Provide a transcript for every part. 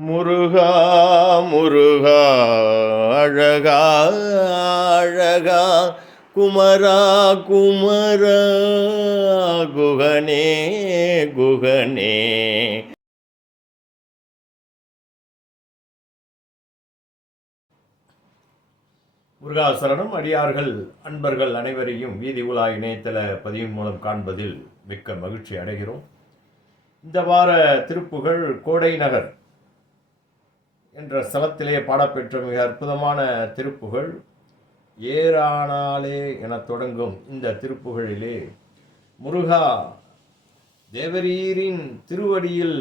முருகா முருகா அழகா அழகா குமரா குமரா குகனே குகனே. முருகாசரணம் அடியார்கள் அன்பர்கள் அனைவரையும் வீதி உலா இணையதள பதிவின் மூலம் காண்பதில் மிக்க மகிழ்ச்சி அடைகிறோம். இந்த வார திருப்புகழ் கோடை நகர் என்ற ஸ்தலத்திலே பாடப்பெற்ற மிக அற்புதமான திருப்புகழ் ஏரானாலே என தொடங்கும் இந்த திருப்புகழிலே முருகா தேவரீரின் திருவடியில்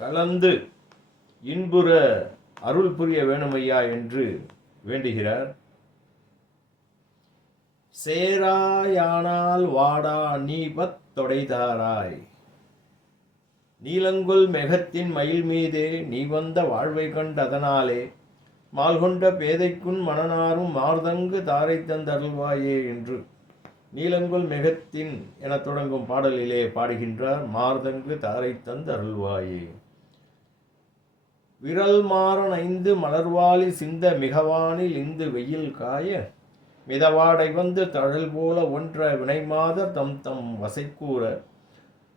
கலந்து இன்புற அருள் புரிய வேணுமையா என்று வேண்டுகிறார். சேராயானால் வாடா நீபத் தொடைதாராய் நீலங்குல் மெகத்தின் மயில் மீதே நீ வந்த வாழ்வை கண்டதனாலே மால்கொண்ட பேதைக்குன் மணனாரும் மார்தங்கு தாரை தந்தருள்வாயே என்று நீலங்குல் மெகத்தின் என தொடங்கும் பாடலிலே பாடுகின்றார் மார்தங்கு தாரை தந்தருள்வாயே. விரல் மாறன் ஐந்து மலர்வாளி சிந்த மிகவானில் இந்து வெயில் காய மிதவாடை வந்து தழல் போல ஒன்ற வினைமாதர் தம் தம் வசைக்கூற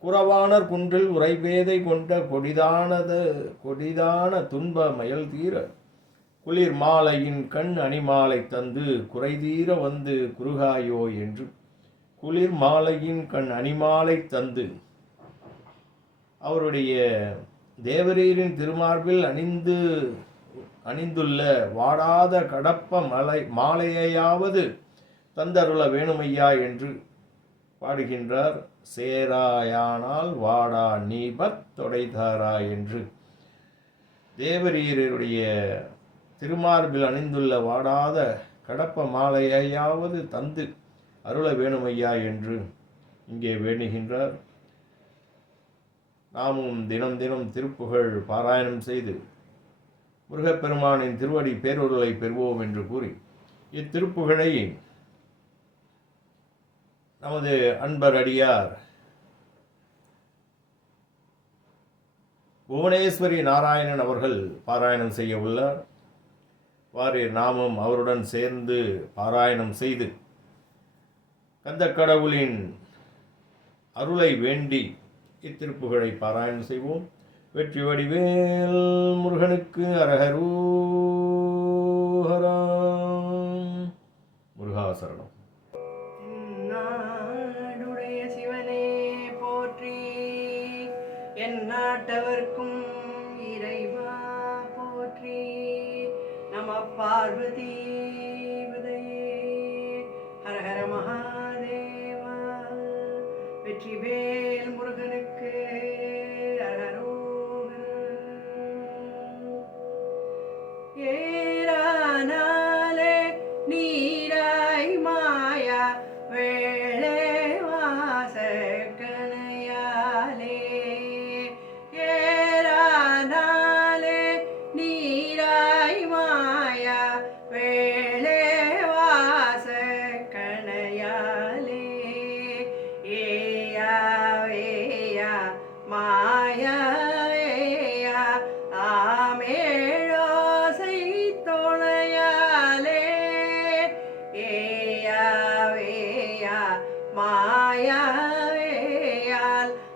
குறவாணர் குன்றில் உரைபேதை கொண்ட கொடிதானது கொடிதான துன்ப மயல் தீர. குளிர் மாலையின் கண் அணிமாலை தந்து குறைதீர வந்து குருகாயோ என்று. குளிர் மாலையின் கண் அணிமாலை தந்து. அவருடைய தேவரீரின் திருமார்பில் அணிந்து அணிந்துள்ள வாடாத கடப்ப மலை மாலையையாவது தந்தருள வேணுமையா என்று பாடுகின்றார். சேராயானால் வாடா நீபத் தொடைதாரா என்று. தேவரீரருடைய திருமார்பில் அணிந்துள்ள வாடாத கடப்ப மாலையையாவது தந்து அருள வேணுமையா என்று இங்கே வேண்டுகின்றார். நாமும் தினம் தினம் திருப்புகழ் பாராயணம் செய்து முருகப்பெருமானின் திருவடி பேரொருளை பெறுவோம் என்று கூறி இத்திருப்புகழை நமது அன்பர் அடியார் புவனேஸ்வரி நாராயணன் அவர்கள் பாராயணம் செய்ய உள்ளார். வாரி நாமும் அவருடன் சேர்ந்து பாராயணம் செய்து கந்த கடவுளின் அருளை வேண்டி இத்திருப்புகழை பாராயணம் செய்வோம். வெற்றி வடிவேல் முருகனுக்கு அரகரூஹரா முருகாசரணம் என் நாட்டவர்க்கும் இறைவா போற்றி. நம பார்வதி விதையே. ஹர ஹர மகாதேவா. வெற்றி வே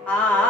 Ah.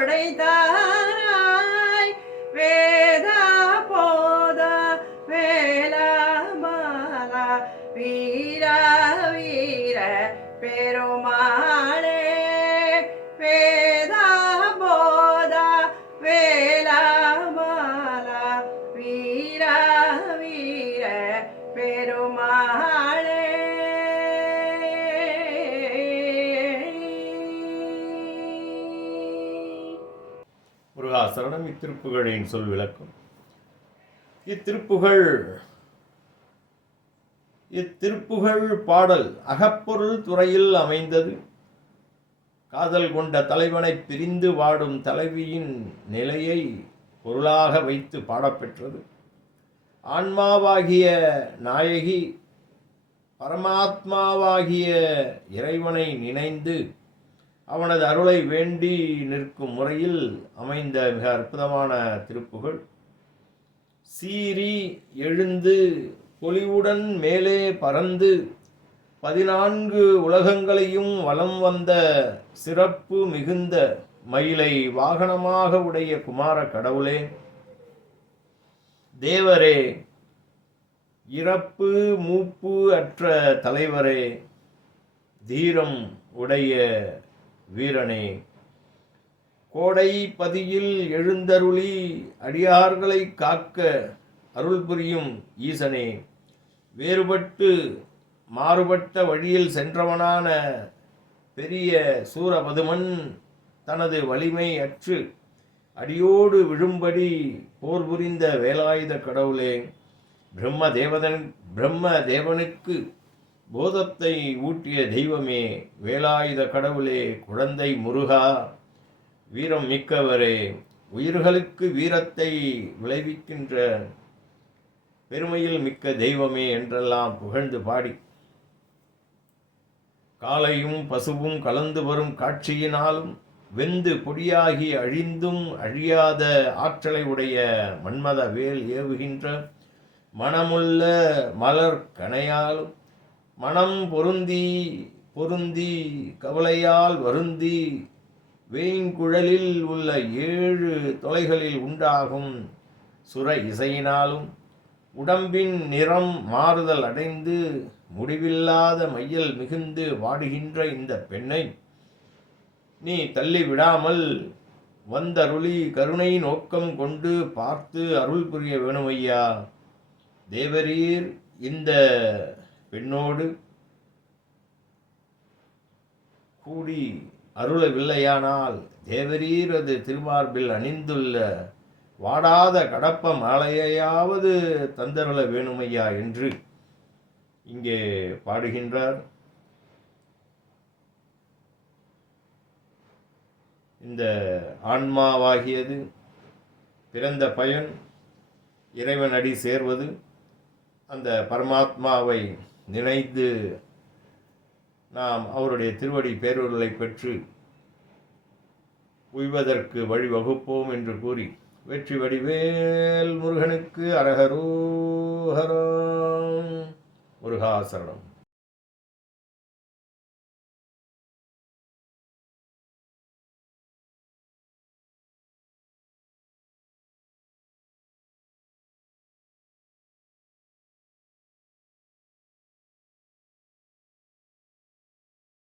பத்தொடை வேதா போதா வேலமாலா வீர வீர பெருமாளே. வேதா போதா வேலமாலா வீர வீர பெருமாள். சரணம் இத்திருப்புகழின் சொல் விளக்கம். இத்திருப்புகழ் இத்திருப்புகழ் பாடல் அகப்பொருள் துறையில் அமைந்தது. காதல் கொண்ட தலைவனை பிரிந்து வாடும் தலைவியின் நிலையை பொருளாக வைத்து பாடப்பெற்றது. ஆன்மாவாகிய நாயகி பரமாத்மாவாகிய இறைவனை நினைந்து அவனது அருளை வேண்டி நிற்கும் முறையில் அமைந்த மிக அற்புதமான திருப்புகள். சீறி எழுந்து பொலிவுடன் மேலே பறந்து பதினான்கு உலகங்களையும் வலம் வந்த சிறப்பு மிகுந்த மயிலை வாகனமாக உடைய குமார கடவுளே தேவரே இறப்பு மூப்பு அற்ற தலைவரே தீரம் உடைய வீரனே கோடை பதியில் எழுந்தருளி அடியார்களை காக்க அருள் புரியும் ஈசனே வேறுபட்டு மாறுபட்ட வழியில் சென்றவனான பெரிய சூரபதுமன் தனது வலிமை அற்று அடியோடு விழும்படி போர் புரிந்த வேலாயுத கடவுளே பிரம்ம தேவதன் பிரம்ம தேவனுக்கு போதத்தை ஊட்டிய தெய்வமே வேலாயுத கடவுளே குழந்தை முருகா வீரம் மிக்கவரே உயிர்களுக்கு வீரத்தை விளைவிக்கின்ற பெருமையில் மிக்க தெய்வமே என்றெல்லாம் புகழ்ந்து பாடி. காலையும் பசுவும் கலந்து வரும் காட்சியினாலும் வெந்து பொடியாகி அழிந்தும் அழியாத ஆற்றலை உடைய மன்மத வேல் ஏவுகின்ற மனமுள்ள மலர் கனையாலும் மனம் பொருந்தி பொருந்தி கவலையால் வருந்தி வேய்குழலில் உள்ள ஏழு தொலைகளில் உண்டாகும் சுர இசையினாலும் உடம்பின் நிறம் மாறுதல் அடைந்து முடிவில்லாத மையல் மிகுந்து வாடுகின்ற இந்த பெண்ணை நீ தள்ளி விடாமல் வந்தருளி கருணை நோக்கம் கொண்டு பார்த்து அருள் புரிய வேணுமையா? தேவரீர் இந்த பெண்ணோடு கூடி அருளவில்லையானால் தேவரீரது திருமார்பில் அணிந்துள்ள வாடாத கடப்ப மாலையையாவது தந்தருள வேணுமையா என்று இங்கே பாடுகின்றார். இந்த ஆன்மாவாகியது பிறந்த பயன் இறைவன் அடி சேர்வது அந்த பரமாத்மாவை நினைந்து நாம் அவருடைய திருவடி பேரொருளை பெற்று உய்வதற்கு வழிவகுப்போம் என்று கூறி வெற்றி வடிவேல் முருகனுக்கு அரகரோஹரம் முருகாசரணம்